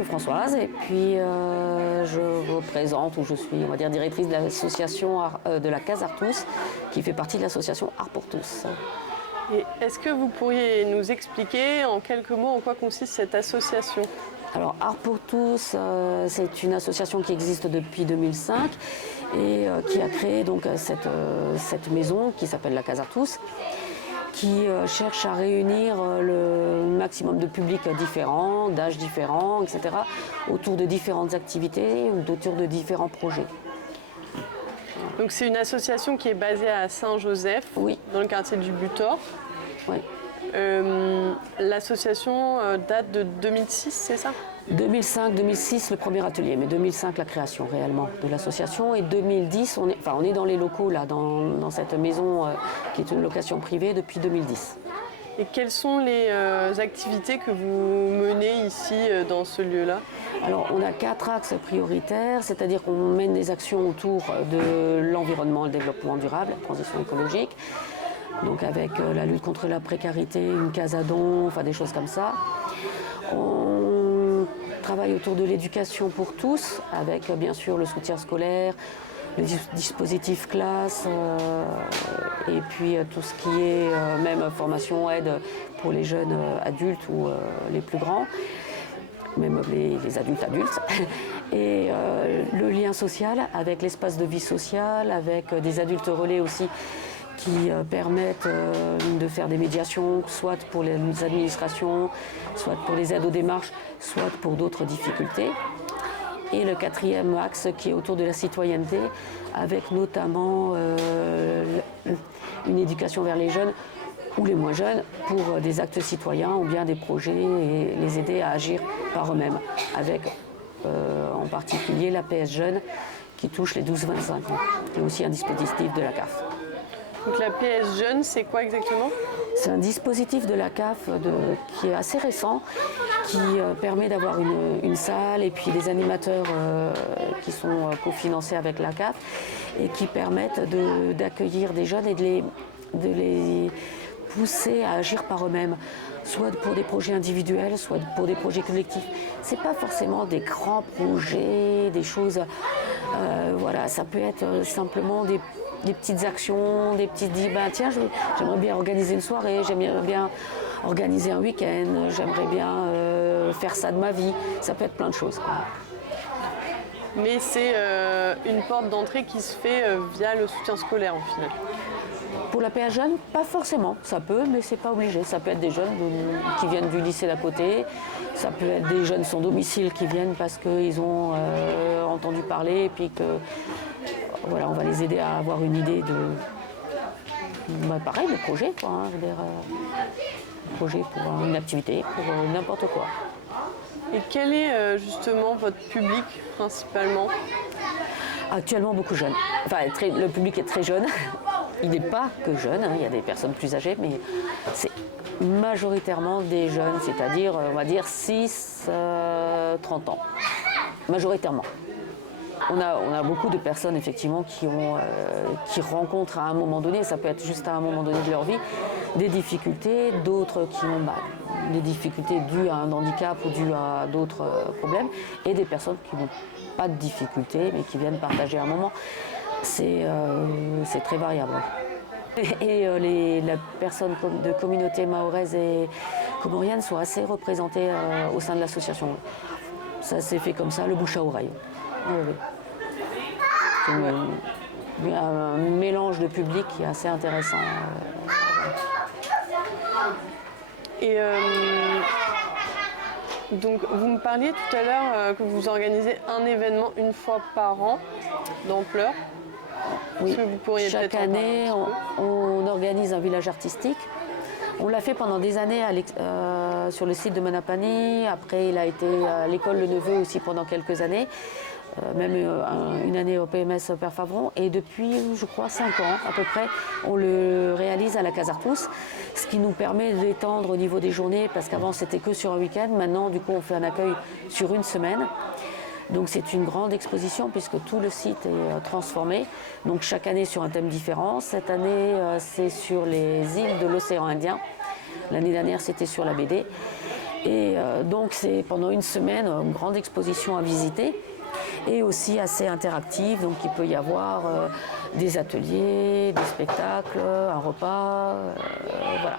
suis Françoise et puis je représente, ou je suis, on va dire, directrice de l'association de la Case Artous, qui fait partie de l'association Art pour tous. Et est-ce que vous pourriez nous expliquer en quelques mots en quoi consiste cette association ? Alors Art pour tous, c'est une association qui existe depuis 2005 et qui a créé donc cette maison qui s'appelle la Case Artous, qui cherche à réunir le maximum de publics différents, d'âges différents, etc., autour de différentes activités ou autour de différents projets. Donc c'est une association qui est basée à Saint-Joseph, oui, dans le quartier du Butor. Oui. L'association date de 2006, c'est ça ? 2005-2006 le premier atelier, mais 2005 la création réellement de l'association, et 2010 on est dans les locaux là, dans cette maison qui est une location privée depuis 2010. Et quelles sont les activités que vous menez ici dans ce lieu-là ? Alors on a 4 axes prioritaires, c'est-à-dire qu'on mène des actions autour de l'environnement, le développement durable, la transition écologique, donc avec la lutte contre la précarité, une case à dons, enfin des choses comme ça. On travaille autour de l'éducation pour tous, avec bien sûr le soutien scolaire, le dispositif classe, et puis tout ce qui est même formation, aide pour les jeunes adultes ou les plus grands, même les adultes, et le lien social avec l'espace de vie sociale, avec des adultes relais aussi, qui permettent de faire des médiations, soit pour les administrations, soit pour les aides aux démarches, soit pour d'autres difficultés. Et le 4e axe qui est autour de la citoyenneté, avec notamment une éducation vers les jeunes ou les moins jeunes pour des actes citoyens ou bien des projets et les aider à agir par eux-mêmes, avec en particulier la PS Jeune qui touche les 12-25 ans, qui est aussi un dispositif de la CAF. Donc la PS Jeune, c'est quoi exactement ? C'est un dispositif de la CAF qui est assez récent, qui permet d'avoir une salle et puis des animateurs qui sont cofinancés avec la CAF et qui permettent d'accueillir des jeunes et de les pousser à agir par eux-mêmes, soit pour des projets individuels, soit pour des projets collectifs. C'est pas forcément des grands projets, des choses, voilà, ça peut être simplement des petites actions, des petites dit tiens, j'aimerais bien organiser une soirée, j'aimerais bien organiser un week-end, j'aimerais bien faire ça de ma vie. Ça peut être plein de choses, quoi. Mais c'est une porte d'entrée qui se fait via le soutien scolaire en final. Pour la PA Jeune, pas forcément. Ça peut, mais c'est pas obligé. Ça peut être des jeunes qui viennent du lycée d'à côté. Ça peut être des jeunes sans domicile qui viennent parce qu'ils ont entendu parler et puis que voilà, on va les aider à avoir une idée pareil, de projet, quoi, hein, je veux dire, projet pour une activité, pour n'importe quoi. Et quel est justement votre public principalement ? Actuellement beaucoup jeunes. Enfin, le public est très jeune. Il n'est pas que jeune, hein, il y a des personnes plus âgées, mais c'est majoritairement des jeunes, c'est-à-dire, on va dire 6-30 ans. Majoritairement. On a beaucoup de personnes effectivement qui rencontrent à un moment donné, ça peut être juste à un moment donné de leur vie, des difficultés, d'autres qui ont des difficultés dues à un handicap ou dues à d'autres problèmes, et des personnes qui n'ont pas de difficultés mais qui viennent partager un moment. C'est très variable. Et les personnes de communautés mahoraises et comoriennes sont assez représentées au sein de l'association. Ça s'est fait comme ça, le bouche à oreille. Oui. C'est un mélange de public qui est assez intéressant. Et donc vous me parliez tout à l'heure que vous organisez un événement une fois par an d'ampleur. Oui, que vous pourriez chaque année on organise un village artistique. On l'a fait pendant des années sur le site de Manapani. Après, il a été à l'école Le Neveu aussi pendant quelques années. Même une année au PMS Père Favron. Et depuis, je crois, 5 ans à peu près, on le réalise à la Case Artous. Ce qui nous permet d'étendre au niveau des journées, parce qu'avant, c'était que sur un week-end. Maintenant, du coup, on fait un accueil sur une semaine. Donc c'est une grande exposition puisque tout le site est transformé. Donc chaque année sur un thème différent. Cette année c'est sur les îles de l'océan Indien. L'année dernière c'était sur la BD. Et donc c'est pendant une semaine une grande exposition à visiter et aussi assez interactive. Donc il peut y avoir des ateliers, des spectacles, un repas, voilà.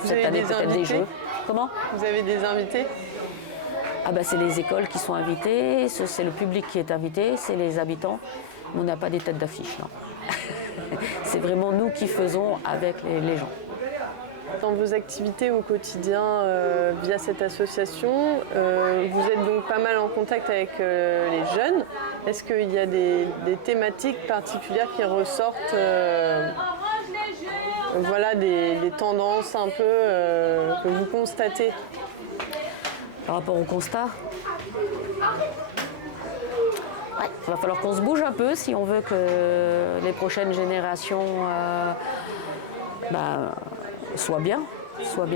Vous Cette avez année des peut-être des invités jeux. Comment? Vous avez des invités? Ah bah, c'est les écoles qui sont invitées, c'est le public qui est invité, c'est les habitants. Mais on n'a pas des têtes d'affiche, non. C'est vraiment nous qui faisons avec les gens. Dans vos activités au quotidien via cette association, vous êtes donc pas mal en contact avec les jeunes. Est-ce qu'il y a des thématiques particulières qui ressortent voilà, des tendances un peu que vous constatez? Par rapport au constat, il va falloir qu'on se bouge un peu si on veut que les prochaines générations soient bien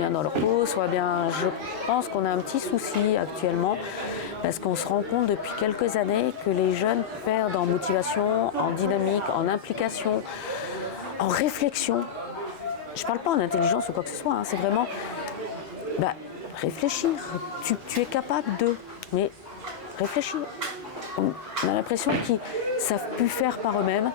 dans leur peau, soient bien. Je pense qu'on a un petit souci actuellement parce qu'on se rend compte depuis quelques années que les jeunes perdent en motivation, en dynamique, en implication, en réflexion. Je ne parle pas en intelligence ou quoi que ce soit, hein, c'est vraiment réfléchir. Tu es capable de, mais réfléchir. On a l'impression qu'ils ne savent plus faire par eux-mêmes,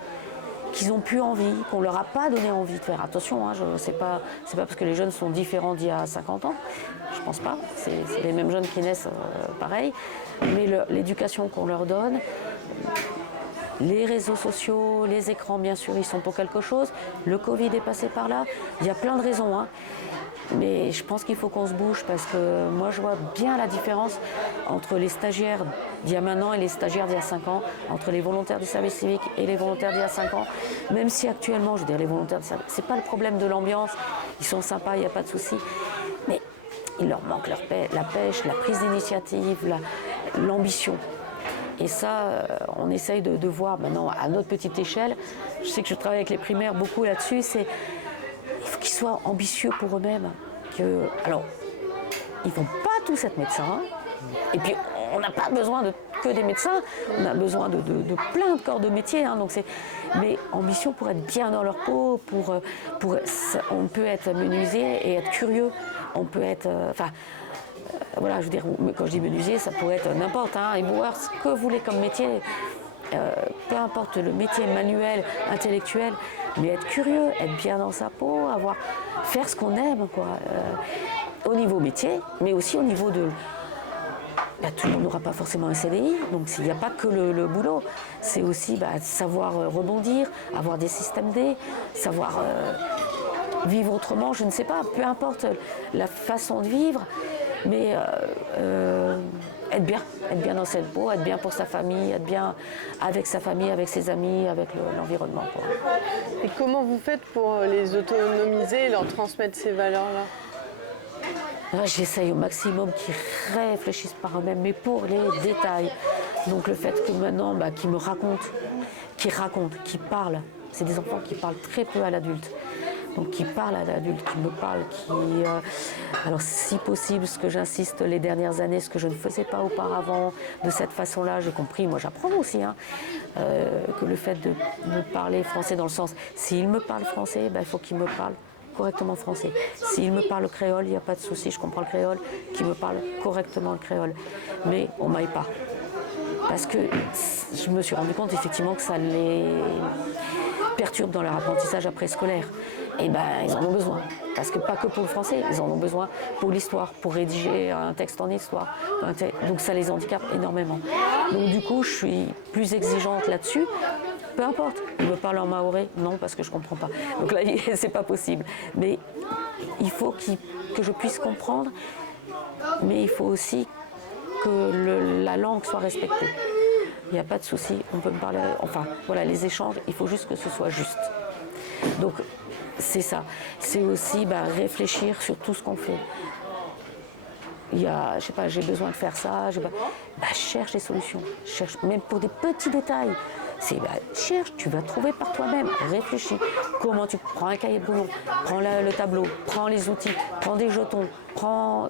qu'ils n'ont plus envie, qu'on ne leur a pas donné envie de faire. Attention, hein, c'est pas parce que les jeunes sont différents d'il y a 50 ans, je pense pas, c'est les mêmes jeunes qui naissent pareil, mais l'éducation qu'on leur donne, les réseaux sociaux, les écrans, bien sûr, ils sont pour quelque chose, le Covid est passé par là, il y a plein de raisons, hein. Mais je pense qu'il faut qu'on se bouge parce que moi je vois bien la différence entre les stagiaires d'il y a maintenant et les stagiaires d'il y a 5 ans, entre les volontaires du service civique et les volontaires d'il y a 5 ans. Même si actuellement, je veux dire, les volontaires du service, c'est pas le problème de l'ambiance, ils sont sympas, il n'y a pas de souci. Mais il leur manque la pêche, la prise d'initiative, l'ambition. Et ça, on essaye de voir maintenant à notre petite échelle. Je sais que je travaille avec les primaires beaucoup là-dessus, il faut qu'ils soient ambitieux pour eux-mêmes. Alors, ils ne vont pas tous être médecins. Et puis, on n'a pas besoin que des médecins. On a besoin de plein de corps de métier. Hein, mais ambition pour être bien dans leur peau. On peut être menuisier et être curieux. On peut être... voilà, je veux dire, quand je dis menuisier, ça pourrait être n'importe. Hein, et voir ce que vous voulez comme métier. Peu importe le métier manuel, intellectuel, mais être curieux, être bien dans sa peau, faire ce qu'on aime, quoi. Au niveau métier, mais aussi au niveau de... tout le monde n'aura pas forcément un CDI, donc il n'y a pas que le boulot. C'est aussi savoir rebondir, avoir des systèmes D, savoir vivre autrement, je ne sais pas, peu importe la façon de vivre, mais être bien dans cette peau, être bien pour sa famille, être bien avec sa famille, avec ses amis, avec l'environnement. Et comment vous faites pour les autonomiser et leur transmettre ces valeurs-là? J'essaye au maximum qu'ils réfléchissent par eux-mêmes, mais pour les détails. Donc le fait que maintenant, qu'ils me racontent, qu'ils parlent. C'est des enfants qui parlent très peu à l'adulte. Donc qui parlent à l'adulte, qui me parlent, alors si possible, ce que j'insiste les dernières années, ce que je ne faisais pas auparavant, de cette façon-là, j'ai compris, moi j'apprends aussi, hein, que le fait de me parler français dans le sens, s'il me parle français, il faut qu'il me parle correctement français. S'il me parle créole, il n'y a pas de souci, je comprends le créole, qu'il me parle correctement le créole. Mais on ne m'aille pas. Parce que je me suis rendu compte effectivement que ça les perturbe dans leur apprentissage après-scolaire. Et ils en ont besoin. Parce que pas que pour le français, ils en ont besoin pour l'histoire, pour rédiger un texte en histoire. Donc ça les handicape énormément. Donc du coup, je suis plus exigeante là-dessus. Peu importe, ils me parlent en maoré, non, parce que je ne comprends pas. Donc là, c'est pas possible. Mais il faut que je puisse comprendre, mais il faut aussi que la langue soit respectée. Il n'y a pas de souci, on peut me parler, enfin voilà, les échanges, il faut juste que ce soit juste. Donc c'est ça, c'est aussi réfléchir sur tout ce qu'on fait. Il y a, je sais pas, j'ai besoin de faire ça, cherche des solutions, cherche, même pour des petits détails. Cherche, tu vas trouver par toi-même, réfléchis. Comment tu prends un cahier brouillon, prends le tableau, prends les outils, prends des jetons,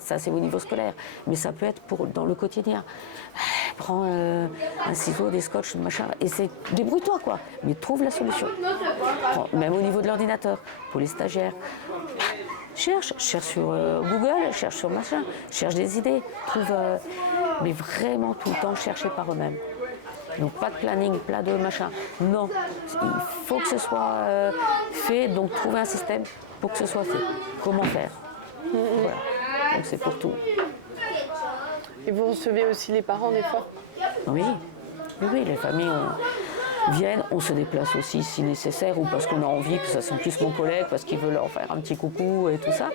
ça c'est au niveau scolaire, mais ça peut être dans le quotidien. Prends un ciseau, des scotch, machin, et débrouille-toi quoi, mais trouve la solution. Même au niveau de l'ordinateur, pour les stagiaires. cherche sur Google, cherche sur machin, cherche des idées, trouve, mais vraiment tout le temps chercher par eux-mêmes. Donc pas de planning, pas de machin. Non, il faut que ce soit fait, donc trouver un système pour que ce soit fait. Comment faire? Voilà. Donc c'est pour tout. Et vous recevez aussi les parents des fois? Oui, oui, les familles viennent, on se déplace aussi si nécessaire, ou parce qu'on a envie, que ça soit plus mon collègue, parce qu'il veut leur faire un petit coucou et tout ça,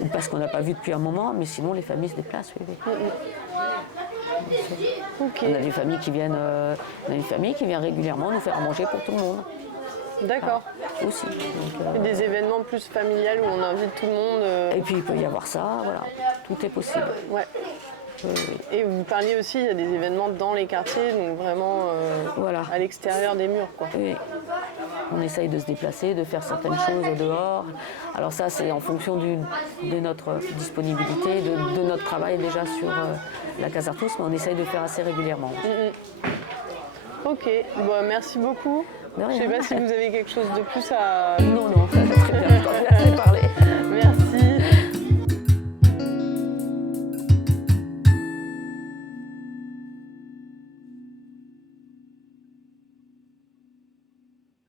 ou parce qu'on n'a pas vu depuis un moment, mais sinon les familles se déplacent, oui. Ok. On a des familles qui viennent, régulièrement nous faire manger pour tout le monde. D'accord. Aussi. Donc, Et des événements plus familiales où on invite tout le monde. Et puis il peut y avoir ça, voilà, tout est possible. Ouais. Oui, oui. Et vous parliez aussi, il y a des événements dans les quartiers, donc vraiment Voilà. à l'extérieur des murs, quoi. Oui. On essaye de se déplacer, de faire certaines choses dehors. Alors ça, c'est en fonction de notre disponibilité, de notre travail déjà sur la Casa Artus, mais on essaye de faire assez régulièrement. Ok, bon, merci beaucoup. De Je rien. ne sais pas si vous avez quelque chose de plus à... Non, non,